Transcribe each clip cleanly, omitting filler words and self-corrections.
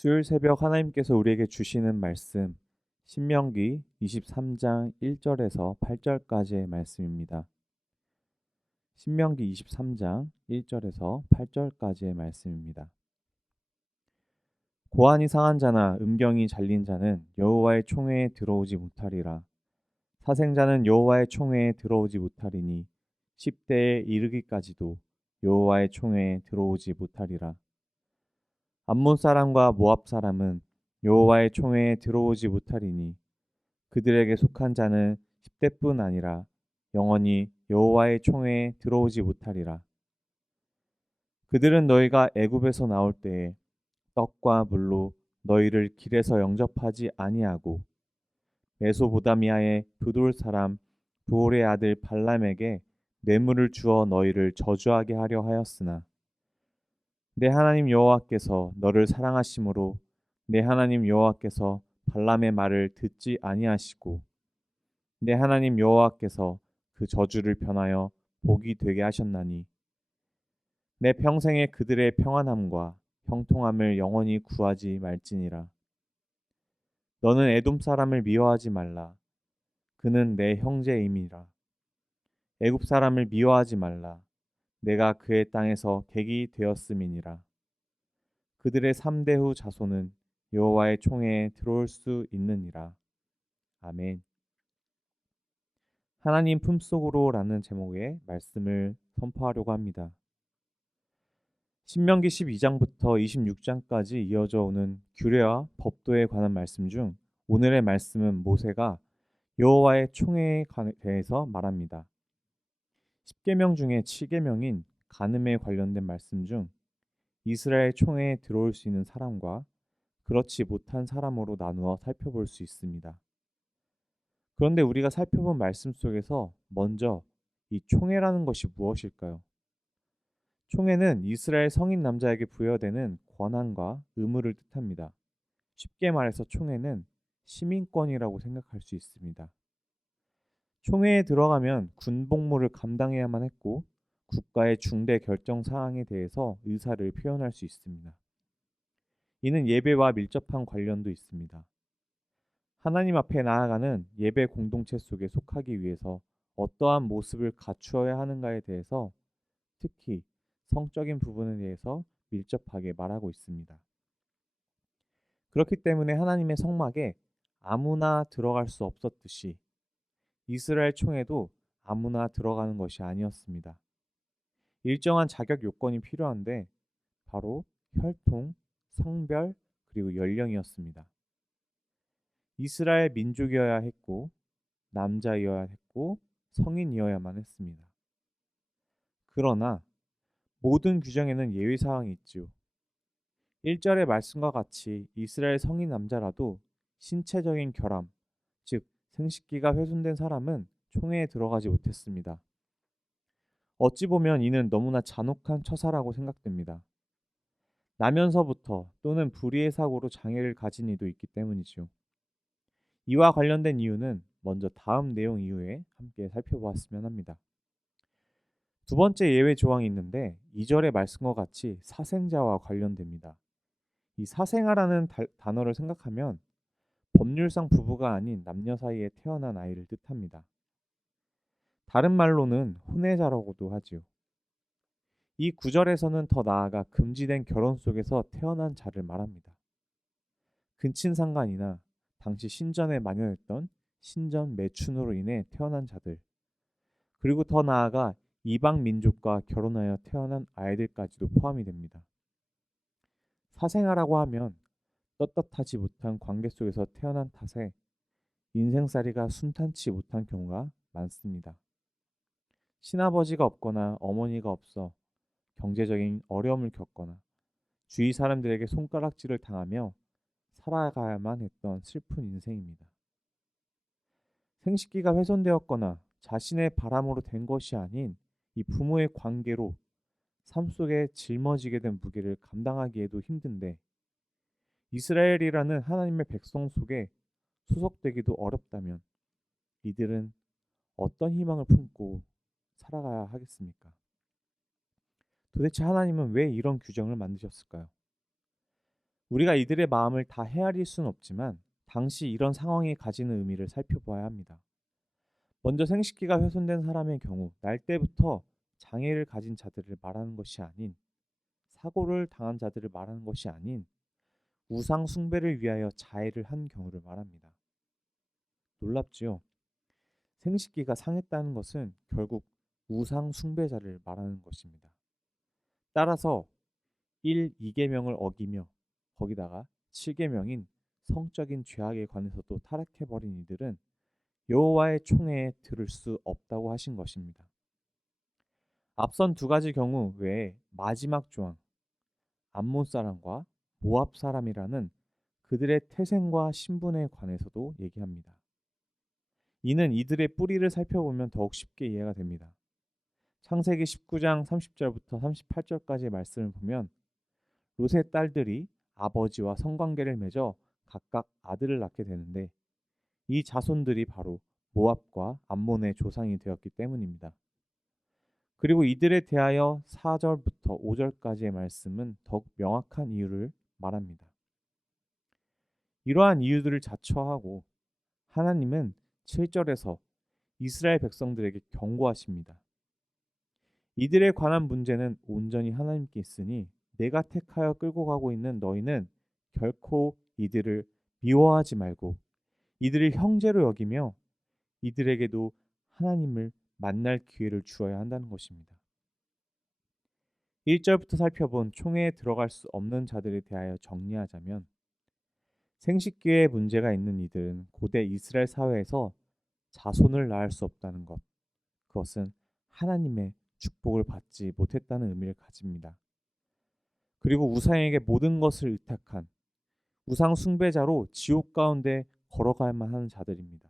수요일 새벽 하나님께서 우리에게 주시는 말씀, 신명기 23장 1절에서 8절까지의 말씀입니다. 신명기 23장 1절에서 8절까지의 말씀입니다. 고안이 상한 자나 음경이 잘린 자는 여호와의 총회에 들어오지 못하리라. 사생자는 여호와의 총회에 들어오지 못하리니 10대에 이르기까지도 여호와의 총회에 들어오지 못하리라. 암몬 사람과 모압 사람은 여호와의 총회에 들어오지 못하리니 그들에게 속한 자는 10대뿐 아니라 영원히 여호와의 총회에 들어오지 못하리라. 그들은 너희가 애굽에서 나올 때에 떡과 물로 너희를 길에서 영접하지 아니하고 메소보다미아의 브돌 사람 부올의 아들 발람에게 뇌물을 주어 너희를 저주하게 하려 하였으나 내 하나님 여호와께서 너를 사랑하심으로 내 하나님 여호와께서 발람의 말을 듣지 아니하시고 내 하나님 여호와께서 그 저주를 변하여 복이 되게 하셨나니 내 평생에 그들의 평안함과 형통함을 영원히 구하지 말지니라. 너는 에돔 사람을 미워하지 말라. 그는 내 형제임이라. 애굽 사람을 미워하지 말라. 내가 그의 땅에서 객이 되었음이니라. 그들의 3대 후 자손은 여호와의 총회에 들어올 수 있느니라. 아멘. 하나님 품속으로라는 제목의 말씀을 선포하려고 합니다. 신명기 12장부터 26장까지 이어져 오는 규례와 법도에 관한 말씀 중 오늘의 말씀은 모세가 여호와의 총회에 대해서 말합니다. 10계명 중에 7계명인 간음에 관련된 말씀 중 이스라엘 총회에 들어올 수 있는 사람과 그렇지 못한 사람으로 나누어 살펴볼 수 있습니다. 그런데 우리가 살펴본 말씀 속에서 먼저 이 총회라는 것이 무엇일까요? 총회는 이스라엘 성인 남자에게 부여되는 권한과 의무를 뜻합니다. 쉽게 말해서 총회는 시민권이라고 생각할 수 있습니다. 총회에 들어가면 군복무를 감당해야만 했고 국가의 중대 결정 사항에 대해서 의사를 표현할 수 있습니다. 이는 예배와 밀접한 관련도 있습니다. 하나님 앞에 나아가는 예배 공동체 속에 속하기 위해서 어떠한 모습을 갖추어야 하는가에 대해서 특히 성적인 부분에 대해서 밀접하게 말하고 있습니다. 그렇기 때문에 하나님의 성막에 아무나 들어갈 수 없었듯이 이스라엘 총회도 아무나 들어가는 것이 아니었습니다. 일정한 자격 요건이 필요한데 바로 혈통, 성별, 그리고 연령이었습니다. 이스라엘 민족이어야 했고 남자이어야 했고 성인이어야만 했습니다. 그러나 모든 규정에는 예외 사항이 있지요. 1절의 말씀과 같이 이스라엘 성인 남자라도 신체적인 결함, 즉 생식기가 훼손된 사람은 총회에 들어가지 못했습니다. 어찌 보면 이는 너무나 잔혹한 처사라고 생각됩니다. 나면서부터 또는 불의의 사고로 장애를 가진 이도 있기 때문이죠. 이와 관련된 이유는 먼저 다음 내용 이후에 함께 살펴보았으면 합니다. 두 번째 예외 조항이 있는데 2절의 말씀과 같이 사생자와 관련됩니다. 이 사생아라는 단어를 생각하면 법률상 부부가 아닌 남녀 사이에 태어난 아이를 뜻합니다. 다른 말로는 혼외자라고도 하지요. 이 구절에서는 더 나아가 금지된 결혼 속에서 태어난 자를 말합니다. 근친상간이나 당시 신전에 만연했던 신전 매춘으로 인해 태어난 자들, 그리고 더 나아가 이방 민족과 결혼하여 태어난 아이들까지도 포함이 됩니다. 사생아라고 하면 떳떳하지 못한 관계 속에서 태어난 탓에 인생살이가 순탄치 못한 경우가 많습니다. 친아버지가 없거나 어머니가 없어 경제적인 어려움을 겪거나 주위 사람들에게 손가락질을 당하며 살아가야만 했던 슬픈 인생입니다. 생식기가 훼손되었거나 자신의 바람으로 된 것이 아닌 이 부모의 관계로 삶 속에 짊어지게 된 무게를 감당하기에도 힘든데 이스라엘이라는 하나님의 백성 속에 소속되기도 어렵다면 이들은 어떤 희망을 품고 살아가야 하겠습니까? 도대체 하나님은 왜 이런 규정을 만드셨을까요? 우리가 이들의 마음을 다 헤아릴 수는 없지만 당시 이런 상황이 가지는 의미를 살펴봐야 합니다. 먼저 생식기가 훼손된 사람의 경우 날 때부터 장애를 가진 자들을 말하는 것이 아닌, 사고를 당한 자들을 말하는 것이 아닌 우상 숭배를 위하여 자해를 한 경우를 말합니다. 놀랍지요? 생식기가 상했다는 것은 결국 우상 숭배자를 말하는 것입니다. 따라서 1, 2계명을 어기며 거기다가 7계명인 성적인 죄악에 관해서도 타락해버린 이들은 여호와의 총회에 들을 수 없다고 하신 것입니다. 앞선 두 가지 경우 외에 마지막 조항, 암몬 사람과 모압 사람이라는 그들의 태생과 신분에 관해서도 얘기합니다. 이는 이들의 뿌리를 살펴보면 더욱 쉽게 이해가 됩니다. 창세기 19장 30절부터 38절까지의 말씀을 보면 롯의 딸들이 아버지와 성관계를 맺어 각각 아들을 낳게 되는데 이 자손들이 바로 모압과 암몬의 조상이 되었기 때문입니다. 그리고 이들에 대하여 4절부터 5절까지의 말씀은 더욱 명확한 이유를 말합니다. 이러한 이유들을 자처하고 하나님은 7절에서 이스라엘 백성들에게 경고하십니다. 이들에 관한 문제는 온전히 하나님께 있으니 내가 택하여 끌고 가고 있는 너희는 결코 이들을 미워하지 말고 이들을 형제로 여기며 이들에게도 하나님을 만날 기회를 주어야 한다는 것입니다. 1절부터 살펴본 총회에 들어갈 수 없는 자들에 대하여 정리하자면 생식기에 문제가 있는 이들은 고대 이스라엘 사회에서 자손을 낳을 수 없다는 것, 그것은 하나님의 축복을 받지 못했다는 의미를 가집니다. 그리고 우상에게 모든 것을 의탁한 우상 숭배자로 지옥 가운데 걸어갈만 하는 자들입니다.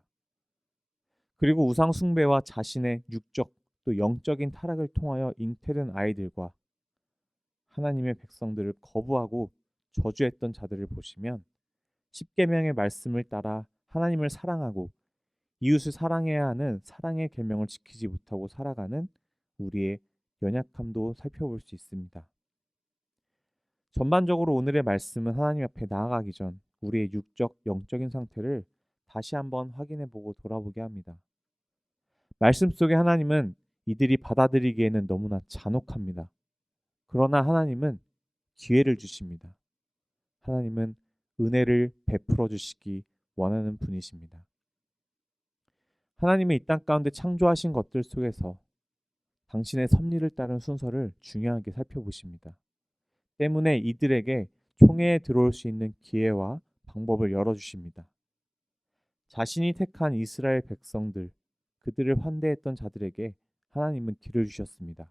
그리고 우상 숭배와 자신의 육적 또 영적인 타락을 통하여 잉태된 아이들과 하나님의 백성들을 거부하고 저주했던 자들을 보시면 십계명의 말씀을 따라 하나님을 사랑하고 이웃을 사랑해야 하는 사랑의 계명을 지키지 못하고 살아가는 우리의 연약함도 살펴볼 수 있습니다. 전반적으로 오늘의 말씀은 하나님 앞에 나아가기 전 우리의 육적, 영적인 상태를 다시 한번 확인해 보고 돌아보게 합니다. 말씀 속에 하나님은 이들이 받아들이기에는 너무나 잔혹합니다. 그러나 하나님은 기회를 주십니다. 하나님은 은혜를 베풀어 주시기 원하는 분이십니다. 하나님의 이 땅 가운데 창조하신 것들 속에서 당신의 섭리를 따른 순서를 중요하게 살펴보십니다. 때문에 이들에게 총회에 들어올 수 있는 기회와 방법을 열어주십니다. 자신이 택한 이스라엘 백성들, 그들을 환대했던 자들에게 하나님은 길을 주셨습니다.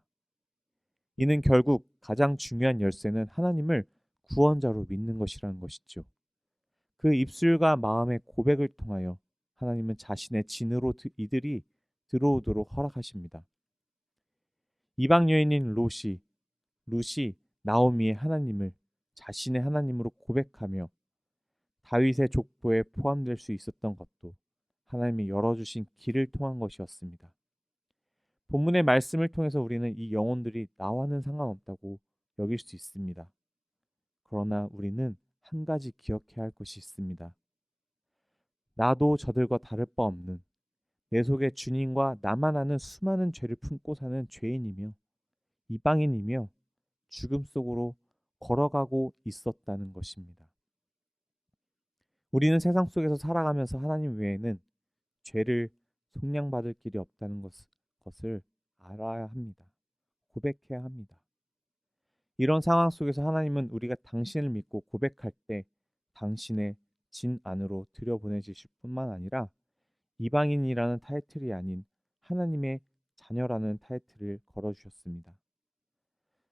이는 결국 가장 중요한 열쇠는 하나님을 구원자로 믿는 것이라는 것이죠. 그 입술과 마음의 고백을 통하여 하나님은 자신의 진으로 이들이 들어오도록 허락하십니다. 이방 여인인 룻이 나오미의 하나님을 자신의 하나님으로 고백하며 다윗의 족보에 포함될 수 있었던 것도 하나님이 열어주신 길을 통한 것이었습니다. 본문의 말씀을 통해서 우리는 이 영혼들이 나와는 상관없다고 여길 수 있습니다. 그러나 우리는 한 가지 기억해야 할 것이 있습니다. 나도 저들과 다를 바 없는 내 속에 주님과 나만 아는 수많은 죄를 품고 사는 죄인이며 이방인이며 죽음 속으로 걸어가고 있었다는 것입니다. 우리는 세상 속에서 살아가면서 하나님 외에는 죄를 속량받을 길이 없다는 것을 알아야 합니다. 고백해야 합니다. 이런 상황 속에서 하나님은 우리가 당신을 믿고 고백할 때 당신의 진 안으로 들여보내주실 뿐만 아니라 이방인이라는 타이틀이 아닌 하나님의 자녀라는 타이틀을 걸어주셨습니다.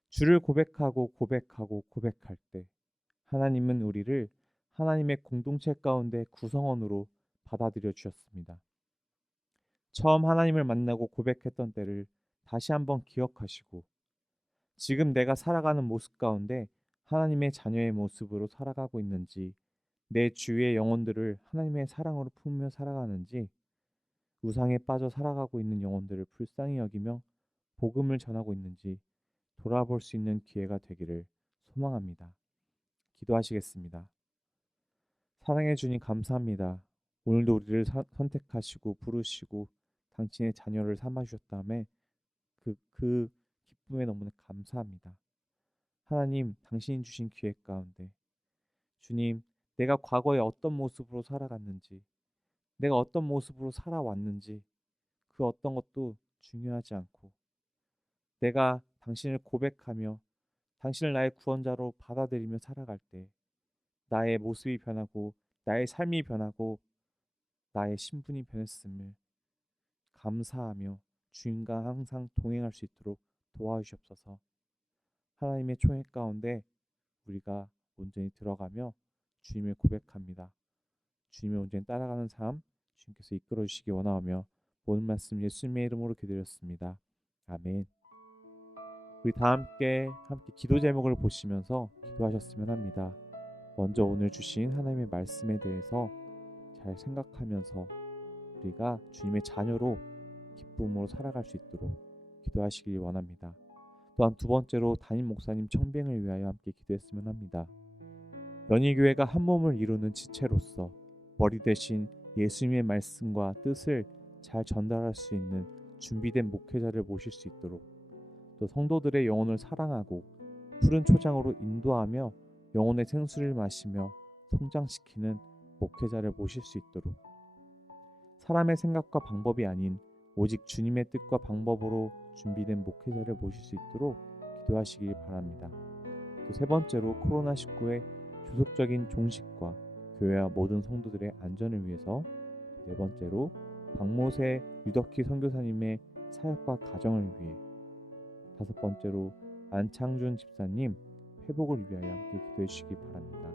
주를 고백하고 고백할 때 하나님은 우리를 하나님의 공동체 가운데 구성원으로 받아들여 주셨습니다. 처음 하나님을 만나고 고백했던 때를 다시 한번 기억하시고 지금 내가 살아가는 모습 가운데 하나님의 자녀의 모습으로 살아가고 있는지, 내 주위의 영혼들을 하나님의 사랑으로 품으며 살아가는지, 우상에 빠져 살아가고 있는 영혼들을 불쌍히 여기며 복음을 전하고 있는지 돌아볼 수 있는 기회가 되기를 소망합니다. 기도하시겠습니다. 사랑해 주님 감사합니다. 오늘도 우리를 선택하시고 부르시고 당신의 자녀를 삼아 주셨다며 그 기쁨에 너무나 감사합니다. 하나님, 당신이 주신 기회 가운데 주님, 내가 과거에 어떤 모습으로 살아갔는지, 내가 어떤 모습으로 살아왔는지 그 어떤 것도 중요하지 않고 내가 당신을 고백하며 당신을 나의 구원자로 받아들이며 살아갈 때 나의 모습이 변하고 나의 삶이 변하고 나의 신분이 변했음을 감사하며 주님과 항상 동행할 수 있도록 도와주시옵소서. 하나님의 총회 가운데 우리가 온전히 들어가며 주님을 고백합니다. 주님을 온전히 따라가는 삶 주님께서 이끌어 주시기 원하오며 모든 말씀 예수님의 이름으로 기도드렸습니다. 아멘. 우리 다 함께 기도 제목을 보시면서 기도하셨으면 합니다. 먼저 오늘 주신 하나님의 말씀에 대해서 잘 생각하면서 우리가 주님의 자녀로 기쁨으로 살아갈 수 있도록 기도하시길 원합니다. 또한 두 번째로 담임 목사님 청빙을 위하여 함께 기도했으면 합니다. 연희교회가 한 몸을 이루는 지체로서 머리 대신 예수님의 말씀과 뜻을 잘 전달할 수 있는 준비된 목회자를 모실 수 있도록 또 성도들의 영혼을 사랑하고 푸른 초장으로 인도하며 영혼의 생수를 마시며 성장시키는 목회자를 모실 수 있도록 사람의 생각과 방법이 아닌 오직 주님의 뜻과 방법으로 준비된 목회자를 모실 수 있도록 기도하시길 바랍니다. 또 세 번째로 코로나19의 조속적인 종식과 교회와 모든 성도들의 안전을 위해서 네 번째로 박모세 유덕희 선교사님의 사역과 가정을 위해 다섯 번째로 안창준 집사님 회복을 위하여 함께 기도해 주시기 바랍니다.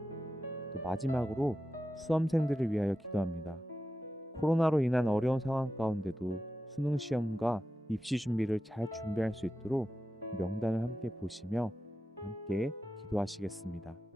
또 마지막으로 수험생들을 위하여 기도합니다. 코로나로 인한 어려운 상황 가운데도 수능 시험과 입시 준비를 잘 준비할 수 있도록 명단을 함께 보시며 함께 기도하시겠습니다.